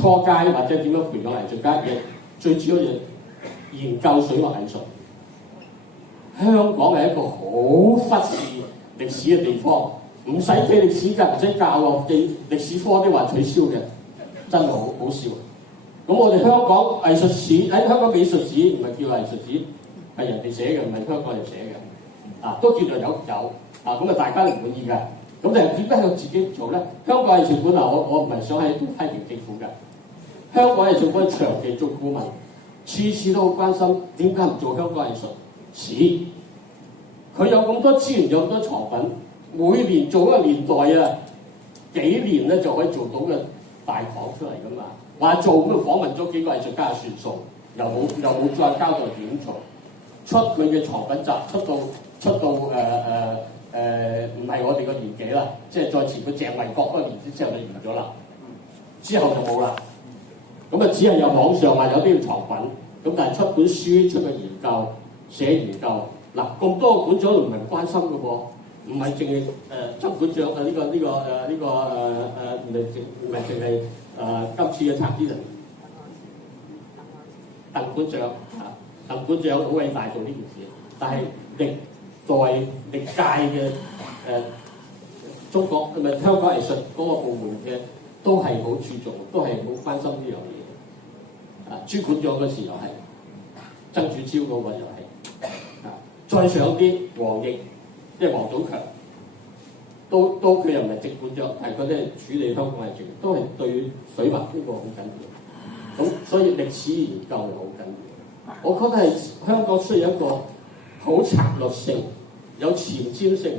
初階或者點樣培養藝術家嘅最主要嘅研究水墨藝術。香港係一個好忽視歷史嘅地方，唔使記歷史㗎，唔使教喎，記歷史科都話取消嘅，真係好笑。咁我哋香港藝術史喺香港美術史唔係叫藝術史，係人哋寫嘅，唔係香港人寫嘅，都叫做有咁大家都唔滿意嘅。咁但係點解要自己做咧？香港藝術館我唔係想喺度批評政府嘅。香港藝術館長期做顧問，次次都好關心點解唔做香港藝術史。佢有咁多資源，有咁多藏品，每年做一個年代啊，幾年咧就可以做到嘅大廠出嚟噶嘛。話做咁就訪問咗幾個藝術家算數，又冇再交代點做，出佢嘅藏品集出到唔係我哋個年紀啦，即係再前佢鄭維國嗰個年紀之後就完咗啦，之後就冇啦。咁只係有網上有啲嘅藏品，咁但係出本書出個研究寫研究嗱，咁多個館長都唔係關心嘅喎，唔係淨係曾館長唔係淨係今次嘅策展人鄧館長鄧館長好偉大做呢件事，但係歷屆嘅中國唔係香港藝術嗰個部門嘅都係好注重，都係好關心呢樣嘢。朱館長嗰時又係，曾主超嗰個又係，再上啲黃奕，即係黃祖強，都佢又唔係直館長，但係佢都係處理香港藝術，都係對水墨呢個好緊要。咁所以歷史研究係好緊要。我覺得係香港需要一個好策略性、有前瞻性、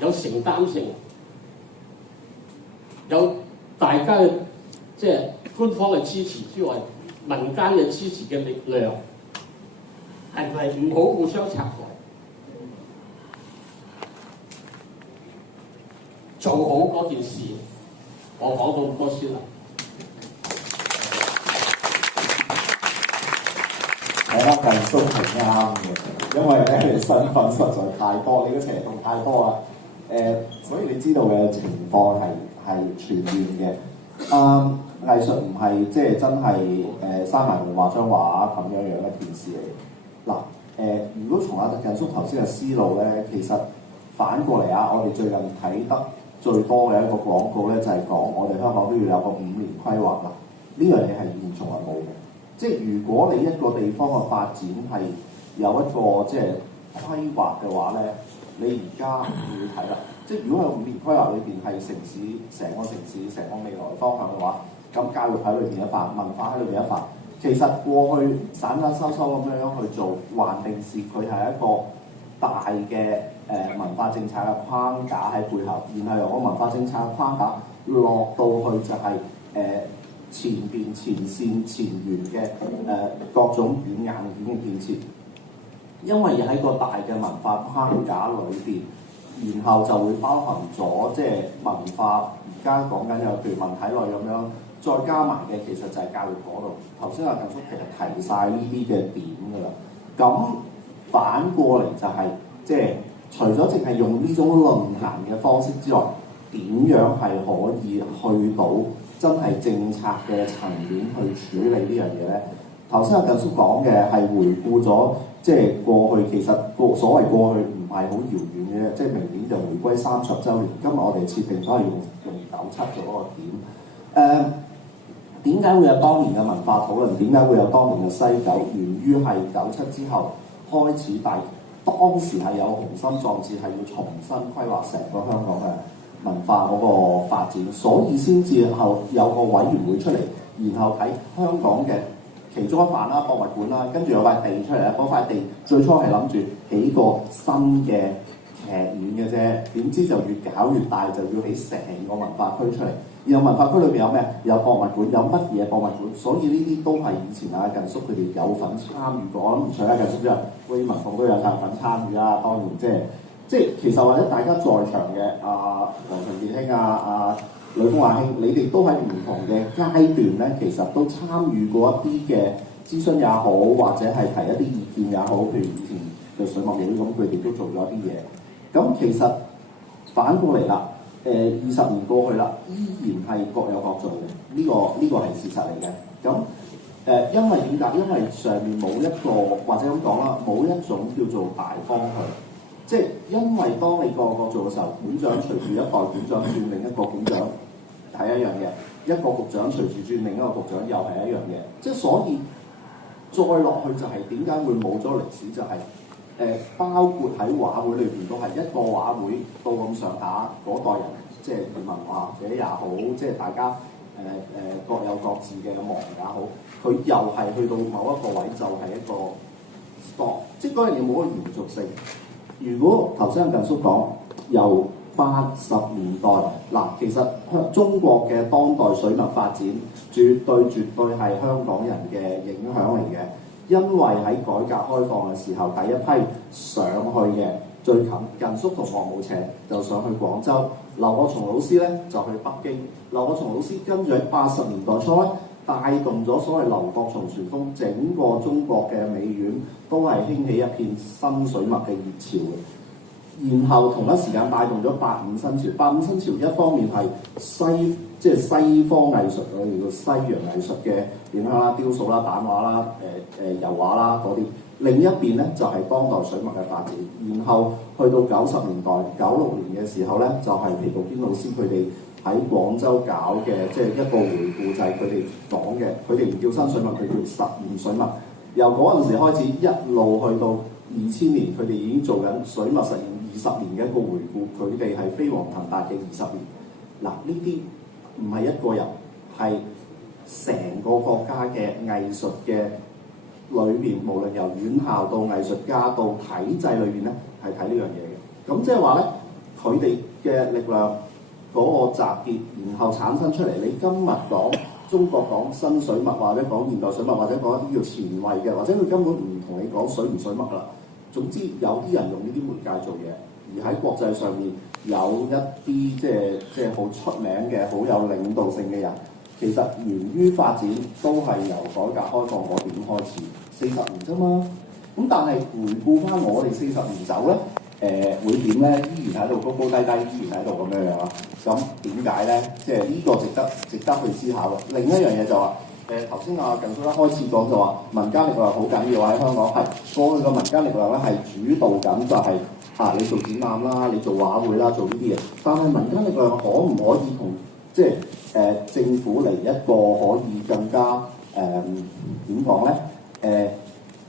有承擔性、有大家嘅即係官方嘅支持之外，民間嘅支持嘅力量，係唔係唔好互相拆台，做好嗰件事。我講到咁多先啦。係啦，近叔係啱嘅，因為咧你身份實在太多，你嘅斜動太多啦。所以你知道嘅情況係全面嘅。藝術唔係即係真係閂埋門畫張畫咁樣一件事嚟。嗱如果從阿近叔頭先嘅思路咧，其實反過嚟我哋最近睇得最多嘅一個廣告咧，就係講我哋香港都要有個5年規劃啦。呢樣嘢係現從來冇嘅。即係如果你一個地方嘅發展係有一個即係規劃嘅話咧，你而家要睇啦。即係如果喺5年規劃裏邊係城市成個城市成個未來方向嘅話，咁教育喺裏邊一塊，文化喺裏邊一塊。其實過去散散收收咁樣去做，還定是佢係一個大嘅文化政策嘅框架喺背後，然後由個文化政策嘅框架落到去就係前邊前線前沿嘅各種軟硬件嘅建設，因為喺個大嘅文化框架裏邊，然後就會包含咗即係文化。而家講緊有譬如文體類咁樣，再加埋嘅其實就係教育嗰度。頭先阿近叔其實提晒呢啲嘅點㗎啦。咁反過嚟就係即係除咗淨係用呢種論壇嘅方式之外，點樣係可以去到真係政策嘅層面去處理呢樣嘢咧？頭先阿近叔講嘅係回顧咗即係過去，其實所謂過去唔係好遙遠嘅，即係明年就回歸30週年。今日我哋設定都係用97做嗰個點。點解會有當年嘅文化討論？點解會有當年嘅西九？源於係97之後開始，但當時係有雄心壯志，係要重新規劃成個香港嘅文化嗰個發展，所以先至後有個委員會出嚟，然後睇香港嘅其中一範啦，博物館啦，跟住有塊地出嚟啦。嗰塊地最初係諗住起個新嘅劇院嘅啫，點知就越搞越大，就要起成個文化區出嚟。然後文化區裏邊有咩？有博物館，有乜嘢博物館？所以呢啲都係以前阿近叔佢哋有份參與過。我諗除咗近叔之外，威文鳳都有份參與啦。當然即係其實或者大家在場嘅黃陳健興呂風亞兄，你哋都喺唔同嘅階段咧，其實都參與過一啲嘅諮詢也好，或者係提一啲意見也好。譬如以前嘅水墨會咁，佢哋都做咗一啲嘢。咁其實反過嚟啦， 20年過去啦，依然係各有各做嘅，呢個係事實嚟嘅。咁因為點解？因為上面冇一個或者咁講啦，冇一種叫做大方向。即係因為當你個個做嘅時候，館長隨住一代館長轉另一個館長係一樣嘅，一個局長隨住轉另一個局長又係一樣嘅。即係所以再落去就係點解會冇咗歷史？就係、包括喺畫會裏邊都係一個畫會到咁上下嗰代人，即係文或者也好，即係大家各有各自嘅忙也好，佢又係去到某一個位就係一個 stop， 即係嗰樣嘢冇個延續性。如果頭先阿近叔講由80年代嗱，其實中國嘅當代水墨發展絕對係香港人嘅影響嚟嘅，因為喺改革開放嘅時候，第一批上去嘅最近叔同學冇請就上去廣州，劉國松老師咧就去北京，劉國松老師跟住喺80年代初咧帶動咗所謂劉國松旋風，整個中國嘅美院都係興起一片新水墨嘅熱潮嘅。然後同一時間帶動咗85新潮。85新潮一方面係西方藝術，我哋叫西洋藝術嘅影響啦，雕塑啦、版畫啦、油畫啦嗰啲。另一邊咧就係、是、當代水墨嘅發展。然後去到90年代、96年嘅時候咧，就係、是、皮道堅老師佢哋喺廣州搞嘅，即係一個回顧，就係佢哋講嘅，佢哋唔叫新水墨，佢叫實驗水墨。由嗰陣時開始，一路去到2000年，佢哋已經做緊水墨實驗20年嘅一個回顧。佢哋係飛黃騰達嘅20年。嗱，呢啲唔係一個人，係成個國家嘅藝術嘅裏面，無論由院校到藝術家到體制裏面咧，係睇呢樣嘢嘅。咁即係話咧，佢哋嘅力量嗰個集結，然後產生出嚟。你今日講中國講新水墨，或者講現代水墨，或者講一啲叫前衛嘅，或者佢根本唔同你講水唔水墨噶啦。總之有啲人用呢啲媒介做嘢，而喺國際上面有一啲即係好出名嘅、好有領導性嘅人，其實源於發展都係由改革開放嗰點開始，40年啫嘛。咁但係回顧翻我哋40年走咧，會點咧？依然喺度高高低低，依然喺度咁樣樣啦。咁點解咧？即係呢個值得去思考咯。另一樣嘢就話，頭先阿近叔一開始講就話民間力量好緊要喺香港，係過去嘅民間力量咧係主導緊，就係你做展覽啦，你做畫會啦，做呢啲嘢。但係民間力量可唔可以同政府嚟一個可以更加點講咧？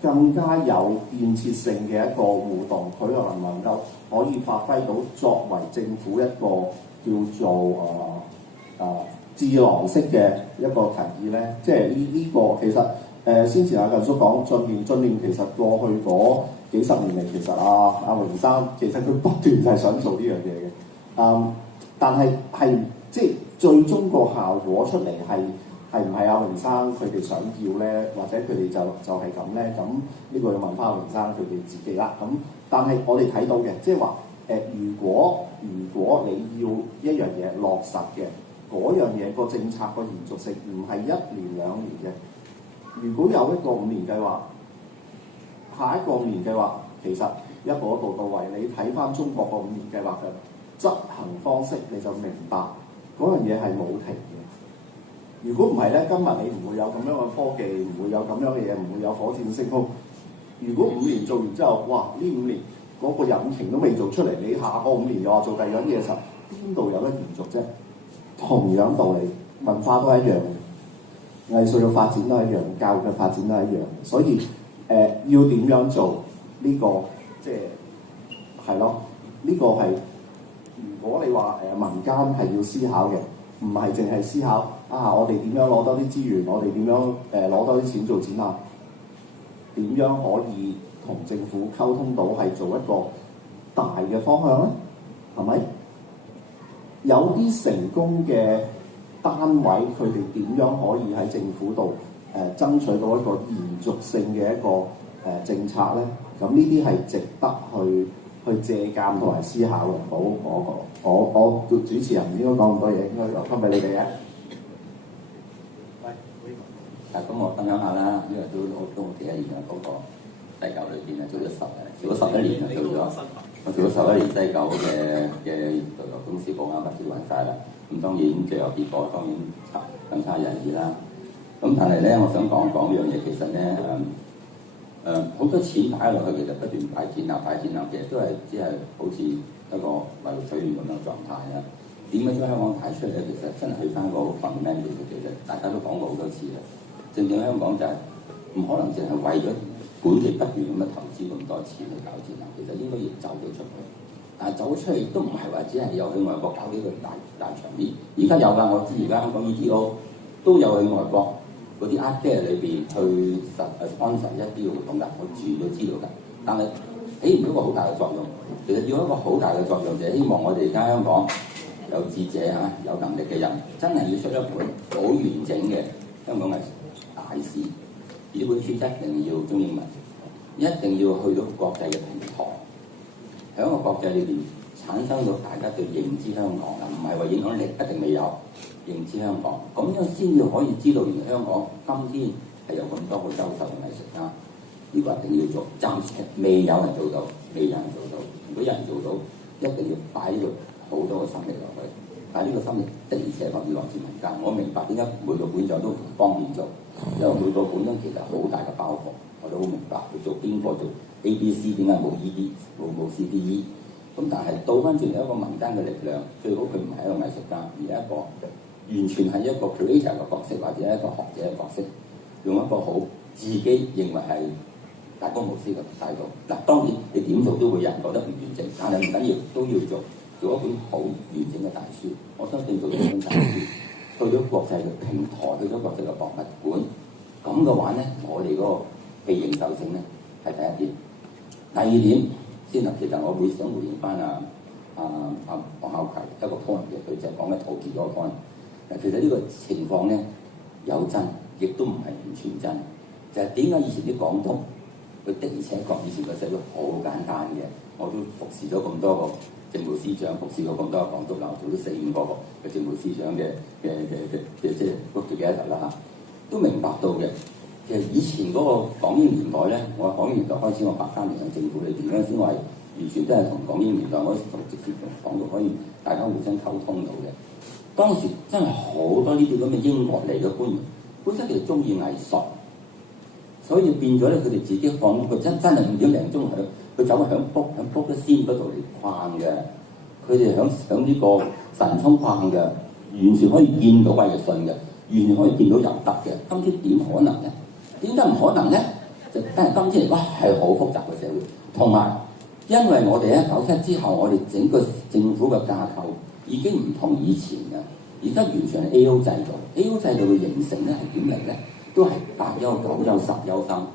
更加有建設性嘅一個互動，佢又能唔能夠可以發揮到作為政府一個叫做智囊式嘅一個提議咧？即係呢個其實先前阿近叔講進念，其實過去嗰幾十年嚟，其實阿榮生其實佢不斷就係想做呢樣嘢嘅，但係即係最終個效果出嚟係唔係阿榮生佢哋想要咧，或者佢哋就係咁咧？咁呢個要問翻阿榮生佢哋自己啦。咁但係我哋睇到嘅，即係話如果你要一樣嘢落實嘅，嗰樣嘢個政策個延續性唔係1年2年嘅。如果有一個5年計劃，下一個5年計劃其實一步一步到位。你睇翻中國個5年計劃嘅執行方式，你就明白嗰樣嘢係冇停嘅。如果唔係咧，今日你唔會有咁樣嘅科技，唔會有咁樣嘅嘢，唔會有火箭升空。如果5年做完之後，哇！呢5年嗰個引擎都未做出嚟，你下個5年又話做第二樣嘢嘅時候，邊度有得延續啫？同樣道理，文化都係一樣嘅，藝術嘅發展都係一樣，教育嘅發展都係一樣。所以要點樣做呢個即係咯？呢個係如果你話民間係要思考嘅，唔係淨係思考我哋點樣攞多啲資源，我哋點樣攞多啲錢做展覽，點樣可以同政府溝通到係做一個大嘅方向咧？係咪？有啲成功嘅單位，佢哋點樣可以喺政府度爭取到一個延續性嘅一個政策咧？咁呢啲係值得去借鑑同埋思考嘅。好，我做主持人唔應該講咁多嘢，應該留翻俾你哋嘅。咁我分享下啦，因為都幾多年啦，嗰個地球裏邊啊，做咗11年啦，做咗。我做咗11年西九嘅導遊公司保安，物資還晒啦。咁當然最後結果當然更差人意啦。咁但係咧，我想講一樣嘢，其實咧好多錢擺落去，其實不斷擺錢啊，其實都係只係好似一個為取暖咁樣狀態啦。點樣將香港帶出嚟？其實真係去翻個好 fundamental 嘅，其實大家都講過好多次啦。正香港就係唔可能淨係為咗本地不斷咁樣投資咁多錢去搞展覽，其實應該要走咗出去。但係走咗出去都唔係話只係有去外國搞幾個大場面。而家有㗎，我知而家香港 ETO 都有去外國嗰啲 art fair 裏邊去sponsor一啲活動㗎，我全都知道㗎。但係起唔到一個好大嘅作用。其實要一個好大嘅作用，就係希望我哋而家香港有智者嚇、有能力嘅人，真係要出一本好完整嘅香港藝術大史。而呢本書一定要中英文，一定要去到國際嘅平台，喺個國際裏邊產生到大家對認知香港啊，唔係話影響力一定未有認知香港，咁樣先至可以知道原來香港今天係有咁多個優秀嘅藝術家。呢個一定要做，暫時未有人做到，如果有人做到，一定要擺呢個好多嘅心力落去。但係呢個心力的而且確要來自民間。我明白點解每個館長都唔方便做，因為每個館長其實好大嘅包袱，我都好明白。佢做邊個做 ABC 點解冇 ED 冇 CDE？ 咁但係倒翻轉嚟一個民間嘅力量，最好佢唔係一個藝術家，而係一個完全係一個 creator 嘅角色，或者一個學者嘅角色，用一個好自己認為係大公無私嘅態度。嗱，當然你點做都會有人覺得唔完整，但係唔緊要，都要做一本好完整嘅大書。我相信做一本大書，去咗國際嘅平台，去咗國際嘅博物館，咁嘅話咧，我哋嗰個被認受性咧係第一點。第二點先啊，其實我會想回應翻黃孝葵一個 point 嘅，佢就係講緊陶傑嗰個 point。嗱，其實呢個情況咧有真，亦都唔係完全真。就係點解以前啲港督？佢的而且確以前個社會好簡單嘅，我都服侍咗咁多個政務司長，服侍咗咁多個港督啦，做咗4、5個嘅政務司長嘅即係嗰幾一頭啦嚇，都明白到嘅。其實以前嗰個港英年代咧，我港英年代開始，我83年喺政府裏邊嗰陣時，我係完全都係同港英年代嗰時同直接同港督可以大家互相溝通到嘅。當時真係好多呢啲咁嘅英國嚟嘅官員，本身佢哋中意藝術。所以變咗咧，佢哋自己放佢真係5點零鐘佢走響卜一仙嗰度嚟逛嘅。佢哋響呢個神涌逛嘅，完全可以見到衛奕信嘅，完全可以見到尤德嘅。今天點可能咧？點解唔可能咧？就但係今天嚟講係好複雜嘅社會，同埋因為我哋喺97之後，我哋整個政府嘅架構已經唔同以前嘅，而家完全係 A.O. 制度。A.O. 制度嘅形成咧係點嚟咧？都係8優、9優、10優生，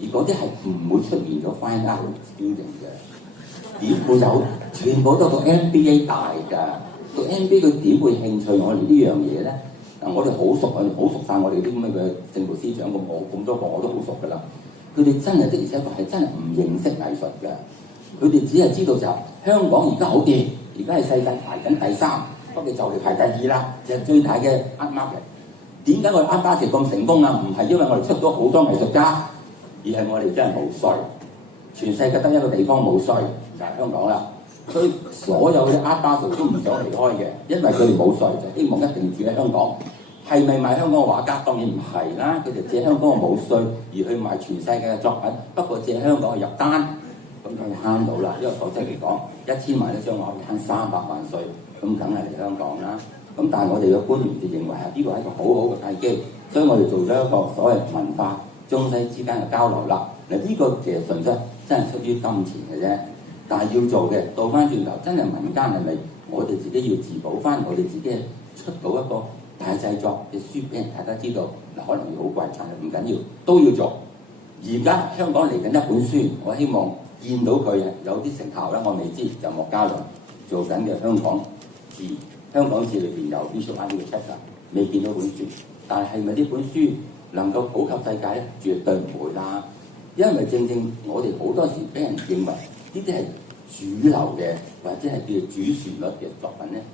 而嗰啲係唔會出現咗 fine art student 嘅，點會有？全部都係個 MBA 大㗎，個 MBA 佢點會興趣我哋呢樣嘢咧？嗱，我哋好熟，好熟晒我哋啲咁嘅政務司長咁多個我都好熟㗎啦。佢哋真係的而且確係真係唔認識藝術嘅，佢哋只係知道就香港而家好掂，而家係世界排緊第3，不過就嚟排第2啦，就係最大嘅 art market。點解我哋art market咁成功啊？唔係因為我哋出咗好多藝術家，而係我哋真係冇稅。全世界得一個地方冇稅，就係香港啦。所以所有嘅art market都唔想離開嘅，因為佢哋冇稅，就希望一定住喺香港。係咪賣香港嘅畫家？當然唔係啦，佢哋借香港嘅冇稅而去賣全世界嘅作品。不過借香港嘅入單，咁就慳到啦。因為否則嚟講，1000萬一張畫攤300萬稅，咁梗係嚟香港啦。咁但係我哋嘅官員就認為係呢個係一個好好嘅契機，所以我哋做咗一個所謂文化中西之間嘅交流啦。嗱，呢個其實純粹真係出於金錢嘅啫，但係要做嘅倒翻轉頭，真係民間係咪我哋自己要自保翻，我哋自己出到一個大製作嘅書俾人大家知道。嗱，可能要好貴，但係唔緊要，都要做。而家香港嚟緊一本書，我希望見到佢有啲成效啦，我未知就莫家良做緊嘅香港字。香港字裏邊有 visual art 呢個 chapter， 未見到本書，但係咪呢本書能夠普及世界咧？絕對唔會啦，因為正正我哋好多時俾人認為呢啲係主流嘅，或者係叫主旋律嘅作品咧，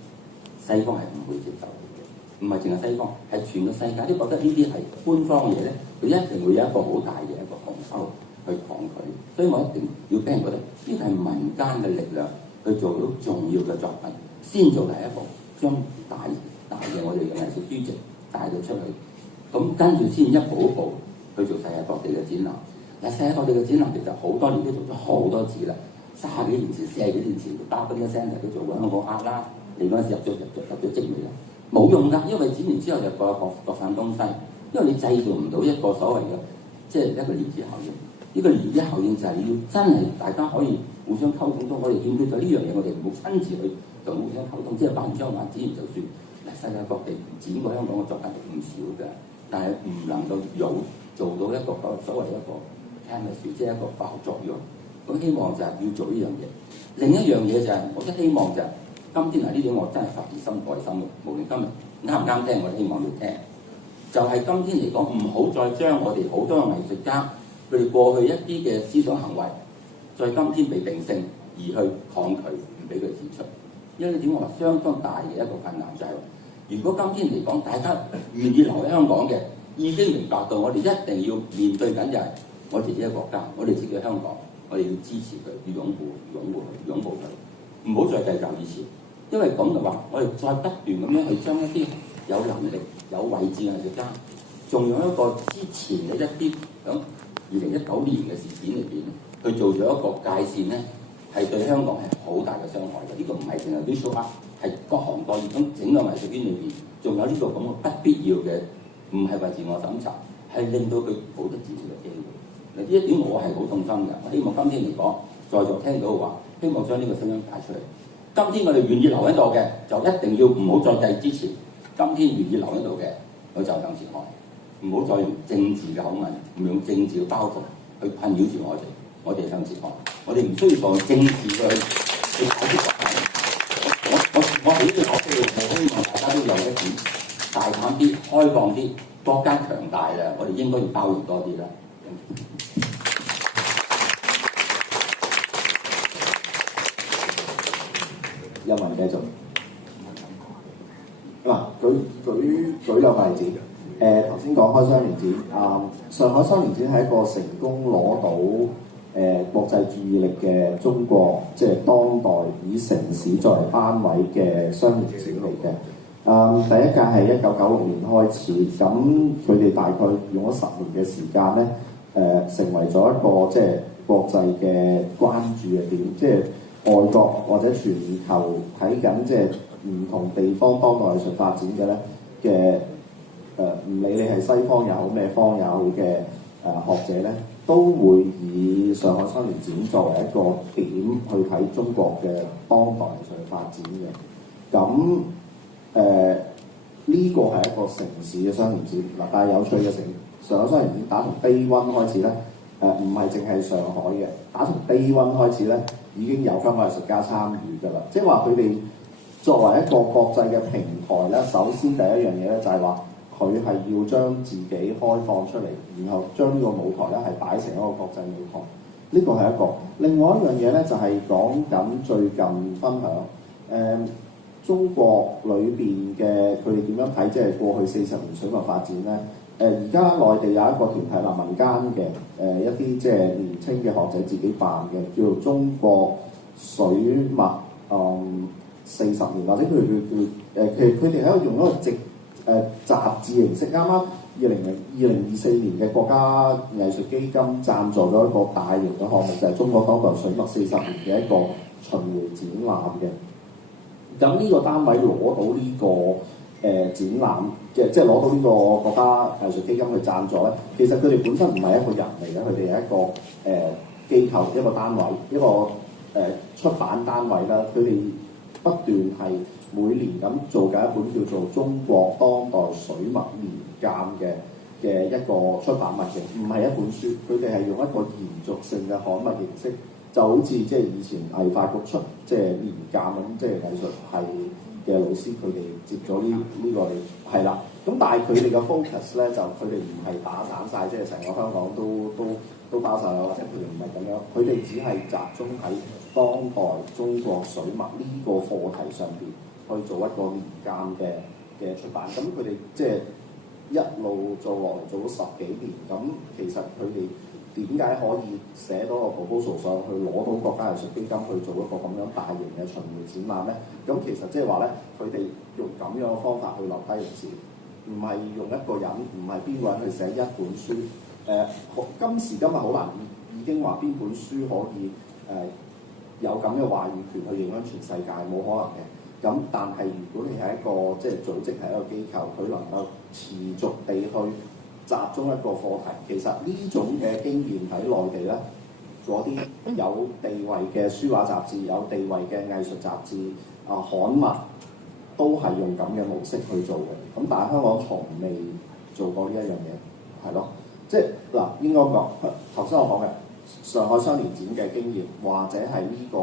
西方係唔會接受嘅，唔係淨係西方，係全個世界都覺得呢啲係官方嘅嘢咧，佢一定會有一個好大嘅一個鴻溝去抗拒。所以我一定要俾人覺得呢個係民間嘅力量去做到重要嘅作品，先做第一步，將大嘅我哋嘅藝術書籍帶到出去。咁跟住先一步一步去做世界各地嘅展覽。嗱，世界各地嘅展覽其實好多年都做咗好多次啦，30幾年前、40幾年前都打嗰啲聲嚟都做過香港鴨啦。你嗰陣時入咗職未啦？冇用㗎，因為展完之後就各散東西，因為你製造唔到一個所謂嘅即係一個漣漪效應。呢個漣漪效應就係你要真係大家可以互相溝通到，我哋欠缺咗呢樣嘢，我哋唔好親自去同互相溝通，即係擺唔張眼展完就算。世界各地展過香港嘅作品唔少嘅，但係唔能夠做到一個所謂一個 chemistry， 即係一個化學作用。咁希望就係要做呢樣嘢。另一樣嘢就係、我都希望就係、今天呢點我真係發自心內心嘅，無論今日啱唔啱聽，我都希望要聽。就係、今天嚟講，唔好再將我哋好多嘅藝術家佢哋過去一啲嘅思想行為，在今天被定性而去抗拒，唔俾佢展出。因為點我話相當大嘅一個困難就係、如果今天嚟講，大家願意留喺香港嘅，已經明白到我哋一定要面對緊就係我哋自己嘅國家，我哋自己嘅香港，我哋要支持佢，要擁護佢，唔好再計較以前。因為咁嘅話，我哋再不斷咁樣去將一啲有能力、有位置嘅藝術家，仲有一個之前嘅一啲響2019年嘅事件裏邊，去做咗一個界線咧，係對香港係好大嘅傷害嘅。呢、個唔係淨係 visual art，係各行各業咁整個藝術圈裏邊，仲有呢個咁嘅不必要嘅，唔係為自我審查，係令到佢冇得自處嘅機會。嗱，呢一點我係好痛心嘅。我希望今天嚟講，在座聽到嘅話，希望將呢個聲音帶出嚟。今天我哋願意留喺度嘅，就一定要唔好再計之前。今天願意留喺度嘅，我就向前看，唔好再用政治嘅口吻，唔用政治嘅包袱去困擾住我哋。我哋向前看，我哋唔需要用政治去解決問題。我喺呢個角度，我希望大家都有一點大膽啲、開放啲。國家強大啦，我哋應該要包容多啲啦。一文繼續。嗱，舉兩個例子。頭先講開雙年展，上海雙年展係一個成功攞到國際注意力嘅中國即係當代以城市作為單位嘅雙年展嚟嘅。第一屆係1996年開始，咁佢哋大概用咗10年嘅時間咧，成為咗一個即係國際嘅關注嘅點，即係外國或者全球睇緊即係唔同地方當代藝術發展嘅咧嘅唔理你係西方也好咩方也好嘅學者咧，都會以上海雙年展作為一個點去睇中國嘅當代藝術發展嘅。咁呢個係一個城市嘅雙年展嗱，但係有趣嘅上海雙年展打從Day One開始咧，唔係淨係上海嘅，打從Day One開始咧已經有香港藝術家參與㗎啦。即係話佢哋作為一個國際嘅平台咧，首先第一樣嘢咧就係話佢係要將自己開放出嚟，然後將呢個舞台咧係擺成一個國際舞台。呢個係一個。另外一樣嘢咧就係講緊最近分享中國裏邊嘅佢哋點樣睇，即係過去40年水墨發展咧。而家內地有一個團體啦，民間嘅一啲即係年輕嘅學者自己辦嘅，叫做中國水墨40年，或者佢哋喺度用一個雜誌形式。啱啱2024年嘅國家藝術基金贊助咗一個大型嘅項目，就係中國當代水墨40年嘅一個巡迴展覽嘅。咁呢個單位攞到呢個展覽嘅，即係攞到呢個國家藝術基金去贊助咧。其實佢哋本身唔係一個人嚟嘅，佢哋係一個機構、一個單位、一個出版單位啦。佢哋不斷係每年咁做緊一本叫做《中國當代水墨年鑑》嘅一個出版物嘅，唔係一本書。佢哋係用一個延續性嘅刊物形式。就好似即係以前藝發局出即係年鑑咁，即係藝術系嘅老師佢哋接咗呢個係啦。咁但係佢哋嘅 focus 咧就佢哋唔係打散晒，即係成個香港都包晒啦，或者佢哋唔係咁樣。佢哋只係集中喺當代中國水墨呢個課題上邊去做一個年鑑嘅出版。咁佢哋即係一路做落嚟做咗10幾年。咁其實佢哋點解可以寫到個 proposal 上去攞到國家藝術基金去做一個咁樣大型嘅巡迴展覽咧？咁其實即係話咧，佢哋用咁樣嘅方法去留低歷史，唔係用一個人，唔係邊個人去寫一本書。今時今日好難已經話邊本書可以有咁嘅話語權去影響全世界，冇可能嘅。咁但係如果你係一個即係組織係一個機構，佢能夠持續地去集中一個課題，其實呢種嘅經驗喺內地咧，嗰啲有地位嘅書畫雜誌、有地位嘅藝術雜誌刊物，都係用咁嘅模式去做嘅。咁但係香港從未做過呢一樣嘢，係咯，即係嗱應該講頭先我講嘅上海雙年展嘅經驗，或者係呢個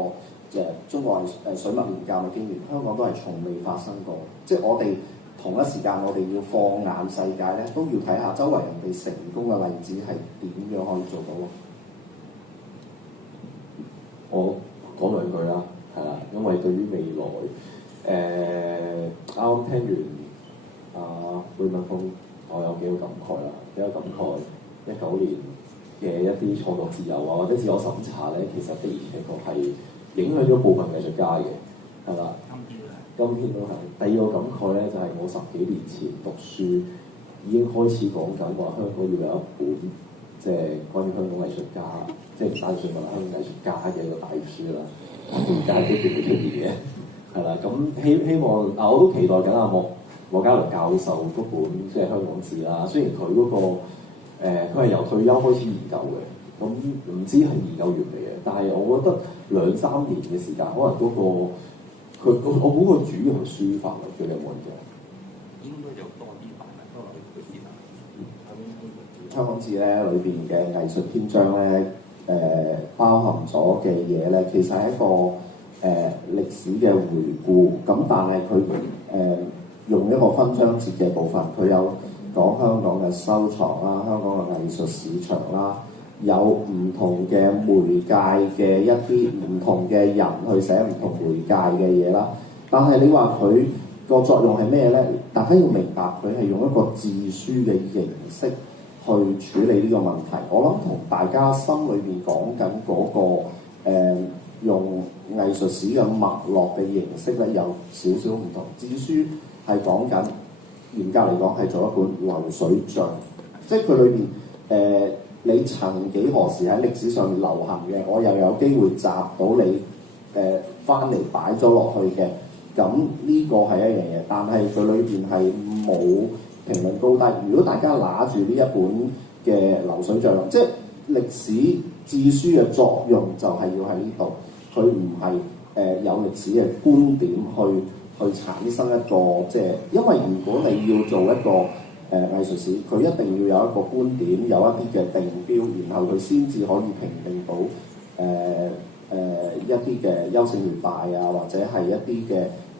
中國水墨年鑑嘅經驗，香港都係從未發生過。即係我哋同一時間，我哋要放眼世界咧，都要睇下周圍人哋成功嘅例子係點樣可以做到咯。我講兩句啦，係啦，因為對於未來啱啱聽完貝文峰，我有幾個感慨啦，比較感慨19年嘅一啲創作自由啊，或者自我審查咧，其實的而且確係影響咗部分藝術家嘅，係啦。今天都係。第二個感慨咧，就係我10幾年前讀書已經開始講緊話香港要有一本即係關於香港藝術家，即係唔單止問香港藝術家嘅一個大書啦，而家都仲未出現嘅，係啦。咁希望我都期待緊莫家良教授嗰本即係香港誌啦。雖然佢嗰個佢係由退休開始研究嘅，咁唔知係研究完未嘅，但係我覺得2-3年嘅時間，可能嗰個我估佢主要係書法嚟嘅，有冇印象？應該有多啲版啦，都係佢先啦。香港誌咧裏邊嘅藝術篇章咧，包含咗嘅嘢咧，其實係一個歷史嘅回顧。咁但係佢用一個分章節嘅部分，佢有講香港嘅收藏啦，香港嘅藝術市場啦，有唔同嘅媒介嘅一啲唔同嘅人去寫唔同媒介嘅嘢啦。但係你話佢個作用係咩咧？大家要明白，佢係用一個自書嘅形式去處理呢個問題。我諗同大家心裏邊講緊嗰個用藝術史嘅脈絡嘅形式咧，有少少唔同。自書係講緊嚴格嚟講係做一本流水帳，即係佢裏邊你曾幾何時喺歷史上面流行嘅，我又有機會集到你翻嚟擺咗落去嘅，咁呢個係一樣嘢。但係佢裏邊係冇評論高低。如果大家拿住呢一本嘅流水帳，即係歷史自書嘅作用就係要喺呢度，佢唔係有歷史嘅觀點去產生一個即係，因為如果你要做一個藝術史，佢一定要有一個觀點，有一啲嘅定標，然後佢先至可以評定到一啲嘅優勝劣敗啊，或者係一啲嘅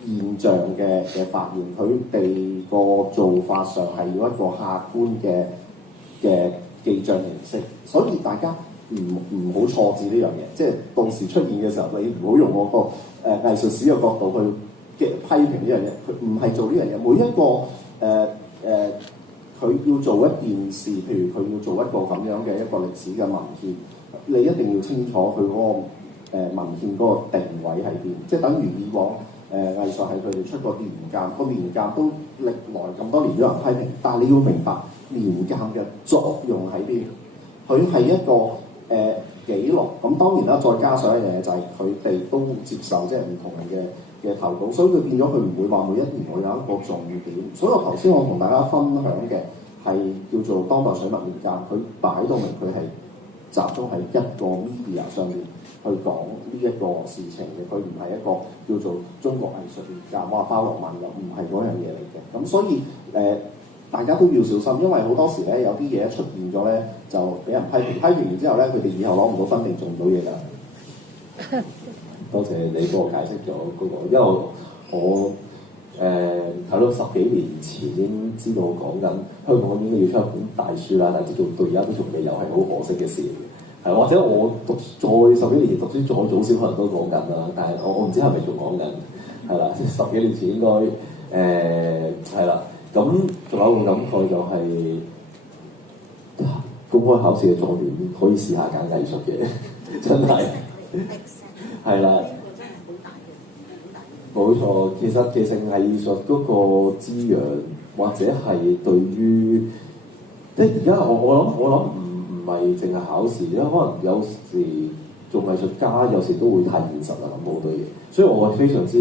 現象嘅發現。佢哋個做法上係要一個客觀嘅記帳形式，所以大家唔好錯字呢樣嘢。即係到時出現嘅時候，你唔好用我個藝術史嘅角度去批評呢樣嘢。佢唔係做呢樣嘢。每一個佢要做一件事，譬如佢要做一個咁樣嘅一個歷史嘅文獻，你一定要清楚佢嗰個文獻嗰個定位喺邊。即係等於以往藝術係佢哋出過年鑑，個年鑑都歷來咁多年都有人批評，但係你要明白年鑑嘅作用喺邊。佢係一個記錄，咁當然啦，再加上一樣嘢就係佢哋都接受即係唔同人嘅投稿，所以佢變咗佢唔會話每一年會有一個重點。所以我頭先我同大家分享嘅係叫做當代水墨年鑑，佢擺到明佢係集中喺一個 media 上面去講呢一個事情嘅，佢唔係一個叫做中國藝術年鑑，哇包羅萬有，唔係嗰樣嘢嚟嘅。咁所以大家都要小心，因為好多時咧有啲嘢一出現咗咧，就俾人批評，批評完之後咧，佢哋以後攞唔到分定做唔到嘢㗎。多謝你幫我解釋咗嗰個，因為我睇到10幾年前已經知道講緊香港應該要出一本大書啦，但係到而家都仲未有，係好可惜嘅事。係或者我再10幾年前讀書再早少可能都講緊啦，但係我唔知係咪仲講緊，係啦，10幾年前應該係啦。咁仲有一個感慨就係公開考試嘅狀元可以試下揀藝術嘅，真係係啦。冇錯，其實藝術嗰個滋養，或者係對於即係而家我諗唔係淨係考試，因為可能有時做藝術家有時都會太現實啦，諗好多嘢。所以我非常之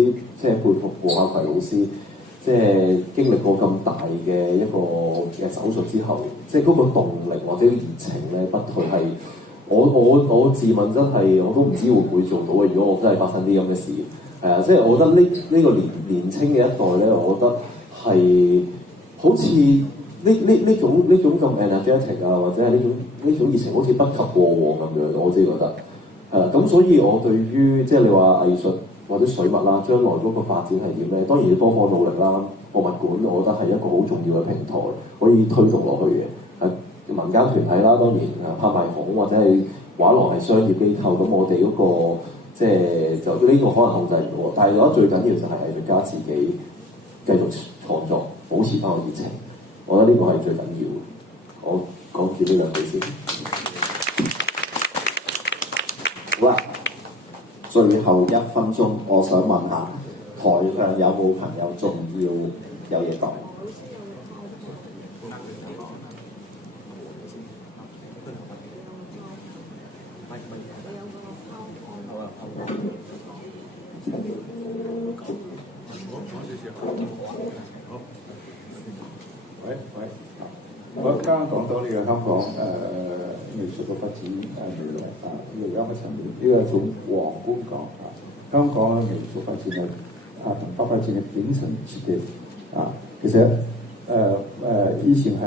即係佩服黃孝葵老師，即係經歷過咁大嘅一個嘅手術之後，即係嗰個動力或者熱情咧不退係我自問真係我都唔知會唔會做到嘅。如果我真係發生啲咁嘅事。係啊，即係我覺得呢個年青嘅一代咧，我覺得係好似呢種咁 energetic 啊，或者係呢種熱情，好似不及過往咁樣。我自己覺得係啦。咁所以我對於即係你話藝術或者水墨啦，將來嗰個發展係點咧？當然要多方努力啦。博物館我覺得係一個好重要嘅平台，可以推動落去嘅。民間團體啦，當然拍賣行或者係畫廊係商業機構，咁我哋嗰個。即係就呢個可能控制唔到，但係我覺得最緊要就係藝術家自己繼續創作，保持翻個熱情。我覺得呢個係最緊要嘅。我講住呢兩句先。好啦，最後1分鐘，我想問下台上有冇朋友仲要有嘢講？我剛剛講到呢個香港藝術嘅發展未來有兩個層面，呢個從宏觀講香港嘅藝術發展同發展嘅頂層設計其實以前係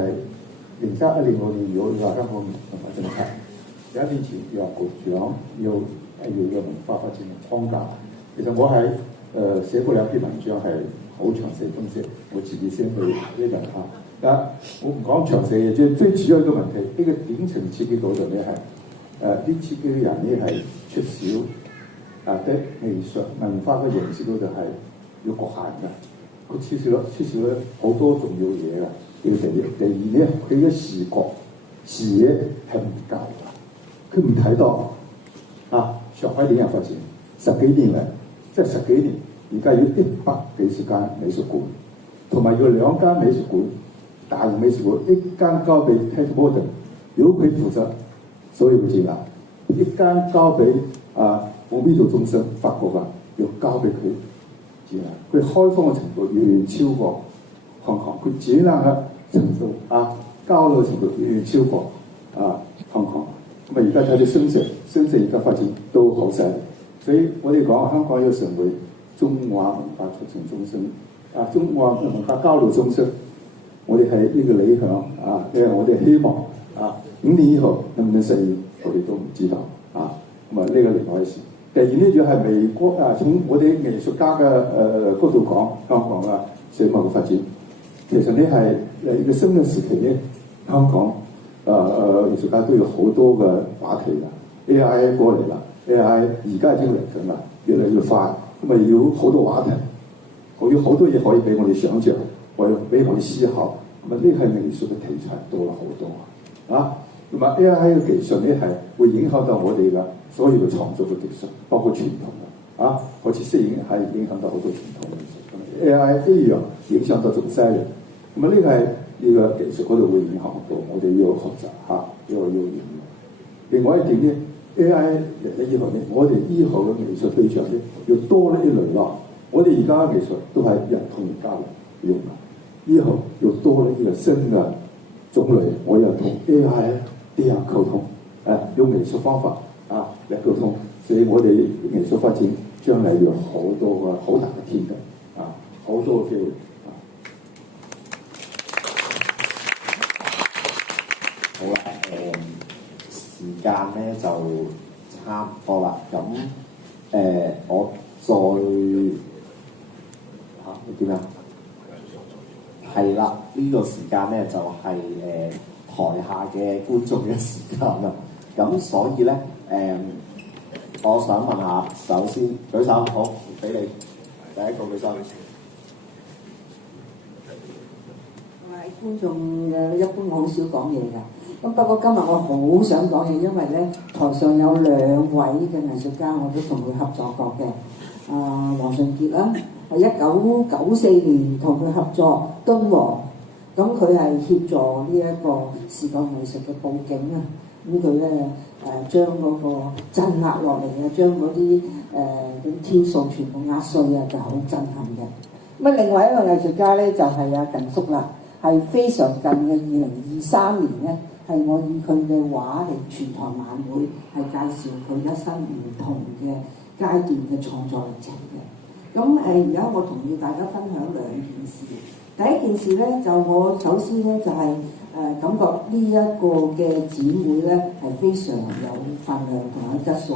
03、2006年有香港文化政策，1年前有局長要文化發展嘅框架。其實我係寫過2篇文章係好詳細分析，我自己先去呢輪下。我唔講詳細嘢，最主要一個問題，呢個頂層設計嗰度咧係啲設計嘅人咧係出少嘅藝術文化嘅形式嗰度係要局限嘅，佢缺少咗好多重要嘢㗎。第二咧，佢嘅視野係唔夠嘅，佢唔睇到上海點樣發展10幾年嚟，即係10幾年，而家要100幾間美術館，同埋要2間美術館。大型美術館一間交俾 Tate Modern， 如果佢負責所有嘅展覽，一間交俾奧比度中心法國嘅，要交俾佢展覽。佢開放嘅程度遠遠超過香港，佢展覽嘅程度交流嘅程度遠遠超過香港。咁而家睇到深圳而家發展都好犀利，所以我哋講香港要成為中華文化促進中心，中華文化交流中心。我哋係呢個理想因為我哋希望5年以後能唔能實現，我哋都唔知道咁呢個另外一事。第二呢，就係美國從我哋藝術家嘅角度講，香港嘅水墨嘅發展，其實呢係一個新嘅時期咧，香港藝術家都有好多嘅話題啦 ，AI 過嚟啦 ，AI 而家已經嚟緊啦，越嚟越快，咁要好多話題，有好多嘢可以俾我哋想像。俾我哋思考，咁呢係藝術嘅題材多咗好多咁AI 嘅技術咧係會影響到我哋嘅所有嘅創作嘅技術，包括傳統嘅好似攝影係影響到好多傳統嘅藝術，AI 一樣影響到仲犀利。咁呢個係呢個技術嗰度會影響到，我哋要學習要研究。另外一點咧 ，AI 嚟咗以後咧，我哋以後嘅藝術對象咧要多呢一類咯。我哋而家嘅藝術都係人同人交流用嘅。以後要多呢個新嘅種類，我要同 AI 啲人溝通，用藝術方法嚟溝通，所以我哋藝術發展將嚟有好多個好大嘅天地好多嘅機會好啦，時間咧就差唔多啦，咁我再點樣？係啦，呢個時間咧就係台下嘅觀眾嘅時間啦。咁所以咧我想問下，首先舉手，好，俾你第一個舉手。觀眾嘅一般我好少講嘢㗎。咁不過今日我好想講嘢，因為咧台上有2位嘅藝術家，我都同佢合作過嘅。黃順傑啦，係1994年同佢合作敦煌，咁佢係協助呢一個視覺藝術嘅佈景啊。咁佢咧將嗰個鎮壓落嚟啊，將嗰啲天數全部壓碎啊，就好震撼嘅。咁另外一個藝術家咧就係阿近叔啦，係非常近嘅2023年咧，係我以佢嘅畫嚟全台晚會，係介紹佢一生唔同嘅階段嘅創作歷程嘅。咁而家我同大家分享2件事。第一件事咧，就我首先咧就係感覺呢一個嘅展會咧係非常有份量同埋質素。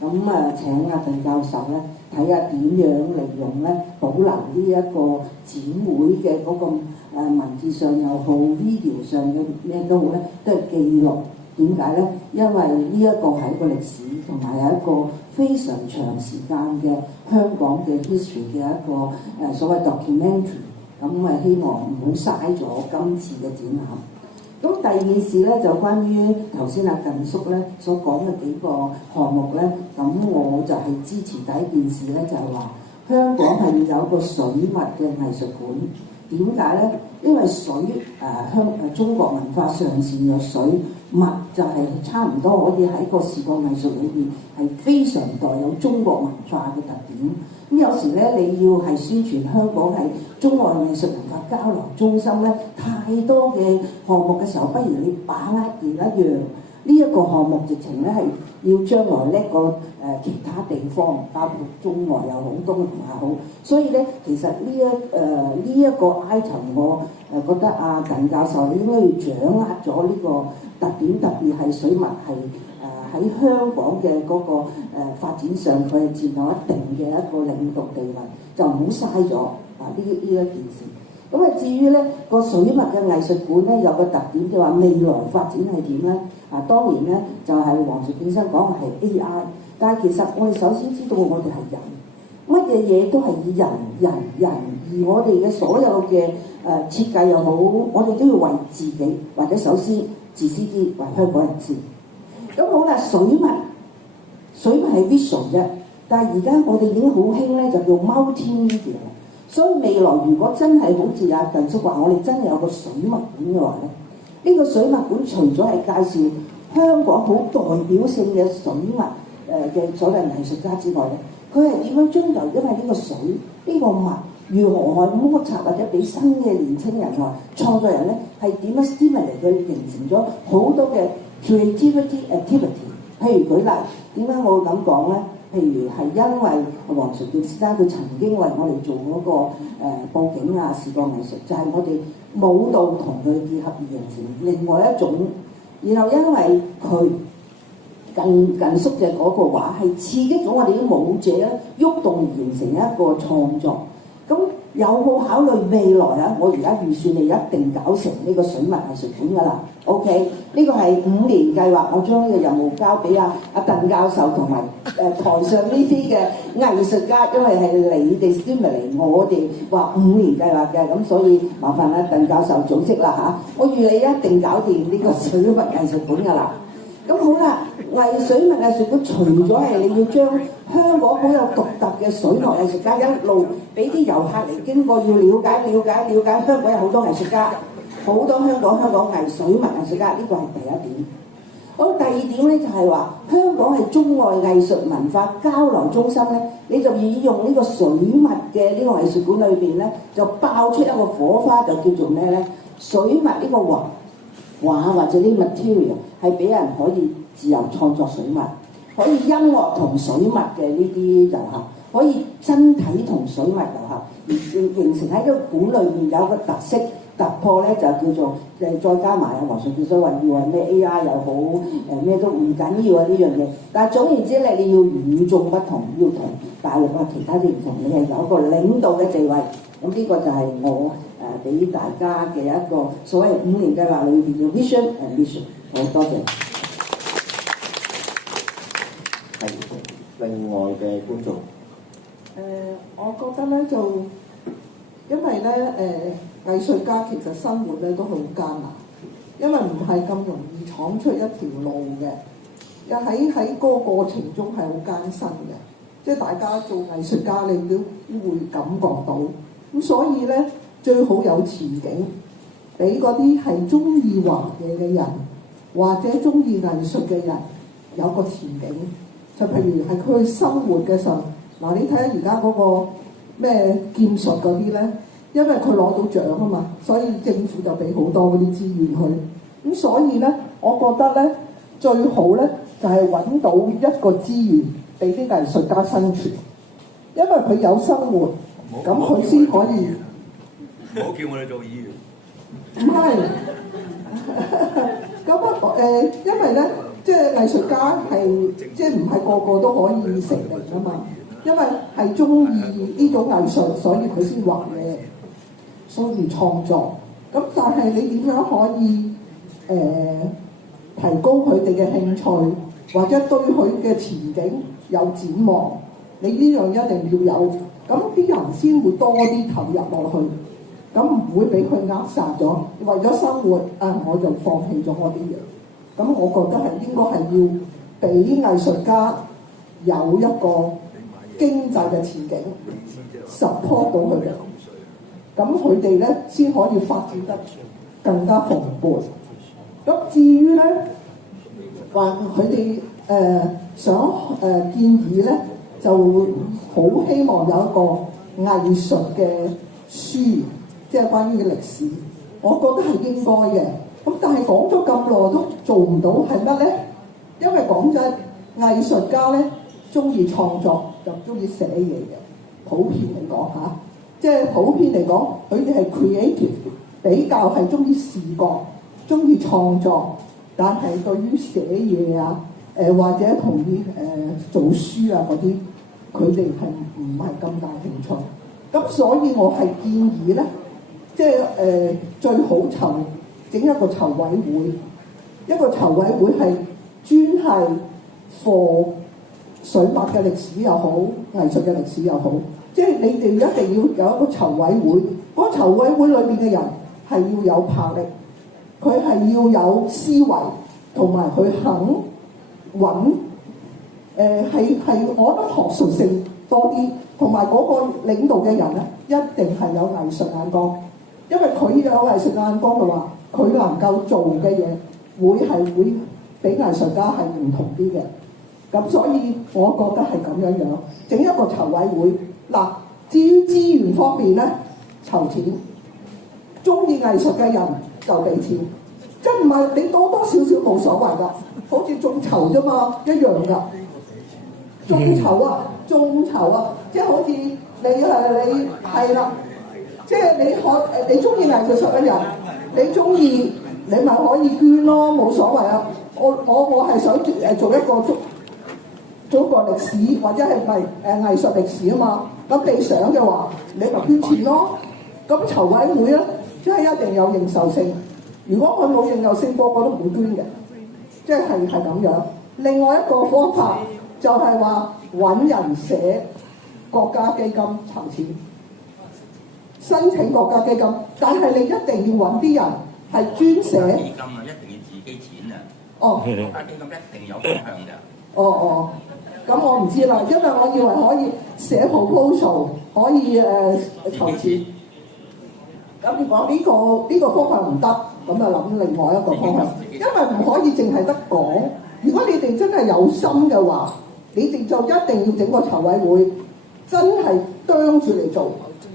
咁請阿鄧教授咧睇下點樣利用咧保留呢一個展會嘅嗰個文字上又好 video 上嘅咩都好咧，都係記錄。點解咧？因為呢一個係一個歷史，同埋係一個非常長時間嘅香港嘅 history 嘅一個所謂 documentary。咁希望唔好嘥咗今次嘅展覽。咁第二件事咧就關於頭先阿近叔咧所講嘅幾個項目咧，咁我就係支持第一件事咧，就係話香港係要有個水墨嘅藝術館。點解咧？因為水中國文化上線有水墨，就係差唔多可以喺個視覺藝術裏邊係非常代有中國文化嘅特點。咁有時咧，你要係宣傳香港係中外藝術文化交流中心咧，太多嘅項目嘅時候，不如你把握住一樣。呢一個項目直情咧係要將來叻過其他地方，包括中外又好，東南亞好。所以咧，其實呢一個 item， 我覺得阿鄧教授你應該要掌握咗呢個特點，特別係水墨係喺香港嘅嗰個發展上，佢係佔有一定嘅一個領導地位，就唔好嘥咗呢一件事。咁至於咧個水墨嘅藝術館咧有個特點，就話未來發展係點咧？當然咧就係黃淑健生講嘅係 AI， 但係其實我哋首先知道我哋係人，乜嘢嘢都係以人，而我哋嘅所有嘅設計又好，我哋都要為自己，或者首先自私啲為香港人先。咁好啦，水墨係 visual 啫，但係而家我哋已經好興咧，就叫 multimedia。所以未來如果真係好似阿近叔話，我哋真係有個水墨館嘅話咧，呢個水墨館除咗係介紹香港好代表性嘅水墨嘅所謂藝術家之外咧，佢係點樣將由因為呢個水呢個墨如何去摩擦或者俾新嘅年青人啊創作人咧係點樣 stimulate 佢形成咗好多嘅 creativity activity。譬如舉例，點解我會咁講咧？譬如係因為黃淑健先生佢曾經為我哋做嗰個佈景啊視覺藝術，就係我哋舞蹈同佢結合而形成另外一種。然後因為佢近叔嘅嗰個畫係刺激咗我哋啲舞者咧喐動而形成一個創作。咁有冇考慮未來啊？我而家預算你一定搞成呢個水墨藝術館㗎啦。OK， 呢個係5年計劃，我將呢個任務交俾阿鄧教授同埋台上呢啲嘅藝術家，因為係你哋 stimulate 我哋話5年計劃嘅，咁所以麻煩阿鄧教授組織啦嚇。我預你一定搞掂呢個水墨藝術館㗎啦。咁好啦，水墨藝術館除咗係你要將香港好有獨特嘅水墨藝術家一路俾啲遊客嚟經過，要了解香港有好多藝術家，好多香港水墨藝術家，呢個係第一點。好，第二點咧就係話香港係中外藝術文化交流中心咧，你就以用呢個水墨嘅呢個藝術館裏邊咧，就爆出一個火花，就叫做咩咧？水墨呢個畫或者啲 material 係俾人可以自由創作水墨，可以音樂同水墨嘅呢啲遊客，可以真體同水墨遊客，而形成喺個館裏面有個特色突破咧，就叫做再加埋黃淑健所謂要係咩 AI 又好咩都唔緊要啊呢樣嘢。但係總言之咧，你要與眾不同，要同大陸啊其他啲唔同，你係有一個領導嘅地位。咁呢個就係我俾大家嘅一個所謂5年計劃裏邊嘅 vision and mission。好多謝。係另外嘅觀眾。我覺得咧就因為咧藝術家其實生活咧都好艱難，因為唔係咁容易闖出一條路嘅，又喺個過程中係好艱辛嘅，即係大家做藝術家你都會感覺到，咁所以咧最好有前景，俾嗰啲係中意畫嘢嘅人或者中意藝術嘅人有個前景。就譬如係佢生活嘅時候，嗱你睇下而家嗰個咩劍術嗰啲咧，因為佢攞到獎啊嘛，所以政府就俾好多嗰啲資源佢。咁所以咧，我覺得咧最好咧就係揾到一個資源俾啲藝術家生存，因為佢有生活，咁佢先可以。唔好叫我哋做議員。唔係，咁因為咧。即係藝術家係，即係唔係個個都可以成名啊嘛？因為係中意呢種藝術，所以佢先畫嘢，所以創作。咁但係你點樣可以提高佢哋嘅興趣，或者對佢嘅前景有展望？你呢樣一定要有，咁啲人先會多啲投入落去，咁唔會俾佢扼殺咗。為咗生活我就放棄咗我啲嘢。咁我覺得係應該係要俾藝術家有一個經濟嘅前景 support 到佢哋，咁佢哋咧先可以發展得更加蓬勃。咁至於咧話佢哋想建議咧，就好希望有一個藝術嘅書，即係關於嘅歷史，我覺得係應該嘅。咁但係講咗咁耐都做唔到係乜咧？因為講真，藝術家咧中意創作就中意寫嘢嘅，普遍嚟講嚇，即係普遍嚟講，佢哋係 creative，比較係中意視覺，中意創作，但係對於寫嘢啊，或者同啲做書啊嗰啲，佢哋係唔係咁大興趣。咁所以我係建議咧，即係最好整一個籌委會，一個籌委會係專係 for 水墨嘅歷史又好，藝術嘅歷史又好，即係你哋一定要有一個籌委會。嗰個籌委會裏邊嘅人係要有魄力，佢係要有思維，同埋佢肯揾係我覺得學術性多啲，同埋嗰個領導嘅人咧一定係有藝術眼光，因為佢有藝術眼光嘅話，佢能夠做嘅嘢會比藝術家係唔同啲嘅，咁所以我覺得係咁樣樣，整一個籌委會。嗱，至於資源方面咧，籌錢，中意藝術嘅人就俾錢，即係唔係你多多少少冇所謂㗎，好似眾籌啫嘛，一樣㗎。眾籌啊，即係好似你係啦。即係你中意藝術嘅人，你中意你咪可以捐咯，冇所謂啊！我係想做一個中國歷史或者係藝術歷史啊嘛。咁你想嘅話，你咪捐錢咯。咁籌委會咧，即係一定有認受性。如果佢冇認受性，個個都唔會捐嘅。即係咁樣。另外一個方法就係話揾人寫國家基金籌錢。申請國家基金，但係你一定要揾啲人係專寫。基金啊，一定要自己錢啊！哦，國家基金一定有方向㗎。哦，咁我唔知啦，因為我以為可以寫 proposal，可以籌錢。咁如果呢個方向唔得，咁就諗另外一個方向，因為唔可以淨係得講。如果你哋真係有心嘅話，你哋就一定要整個籌委會，真係啄住嚟做。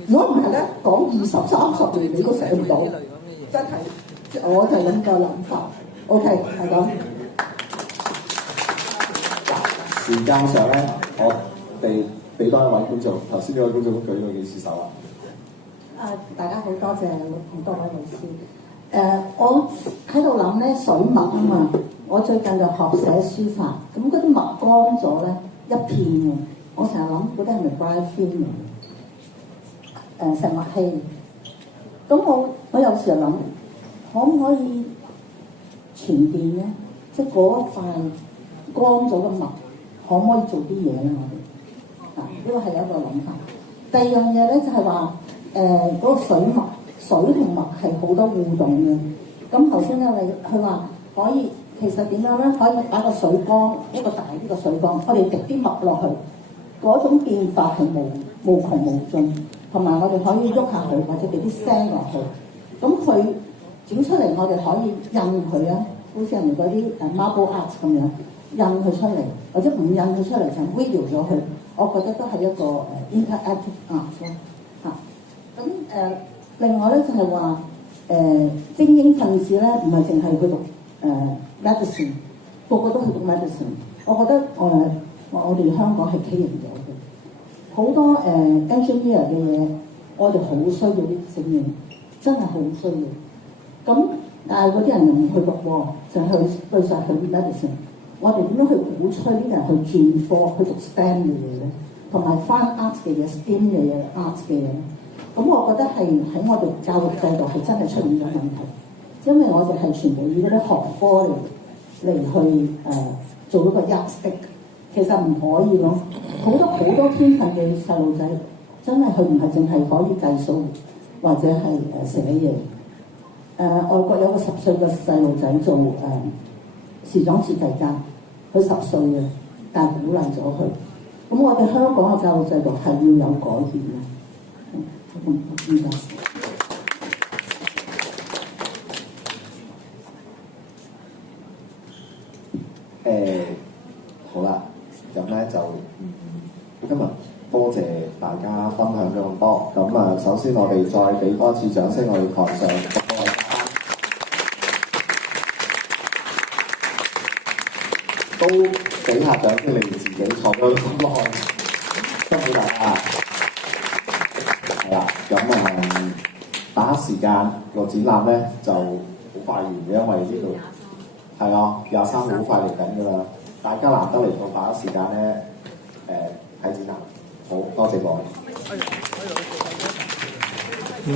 如果唔係咧，講20、30年你都寫唔到，真係，我就係咁嘅諗法。OK， 係咁。時間上咧，我哋俾多一位觀眾，頭先呢位觀眾舉咗幾次手啊？大家好，多謝咁多位老師。我喺度諗咧，水墨啊嘛，我最近就學寫書法，咁嗰啲墨乾咗咧一片嘅，我成日諗嗰啲係咪 dry film 石墨烯？咁我有時就諗，可唔可以傳電咧？即係嗰塊乾咗嘅墨，可唔可以做啲嘢咧？我哋呢個係一個諗法。第二樣嘢咧就係話，嗰個水同墨係好多互動嘅。咁頭先咧，佢話可以其實點樣咧？可以擺個水缸，一個大啲嘅水缸，我哋滴啲墨落去，嗰種變化係無窮無盡，同埋我哋可以喐下佢，或者俾啲聲落去。咁佢整出嚟，我哋可以印佢啊，好似人哋嗰啲marble art 咁樣印佢出嚟，或者唔印佢出嚟就 video 咗佢。我覺得都係一個interactive art 咯嚇。咁另外咧就係話精英分子咧，唔係淨係去讀medicine， 個個都去讀 medicine。我覺得我哋香港係畸形咗嘅，好多engineer 嘅嘢，我哋好需要啲精英，真係好需要。咁但係嗰啲人唔去讀喎，就去晒去 medicine。我哋點樣去鼓吹啲人去轉科去讀 STEM 嘅嘢咧，同埋翻 art 嘅嘢、STEM 嘅嘢、art 嘅嘢？咁我覺得係喺我哋教育制度係真係出現咗問題，因為我哋係全部以嗰啲學科嚟去做一個 yardstick， 其實唔可以咯。好多天分嘅細路仔，真係佢唔係淨係可以計數或者係寫嘢。外國有個10歲嘅細路仔做時裝設計家，佢10歲嘅，但係鼓勵咗佢。咁我哋香港嘅教育制度係要有改變嘅。好啦，咁咧就今日多謝大家分享咗咁多。咁啊，首先我哋再俾多次掌聲，我哋台上各位都俾下掌聲，你哋自己坐咗咁耐，辛苦大家。係啦，咁打時間個展覽咧就好快完嘅，因為呢度係啊23號好快嚟緊㗎啦。大家難得嚟到打時間咧，睇展覽，好多謝各位。嗯。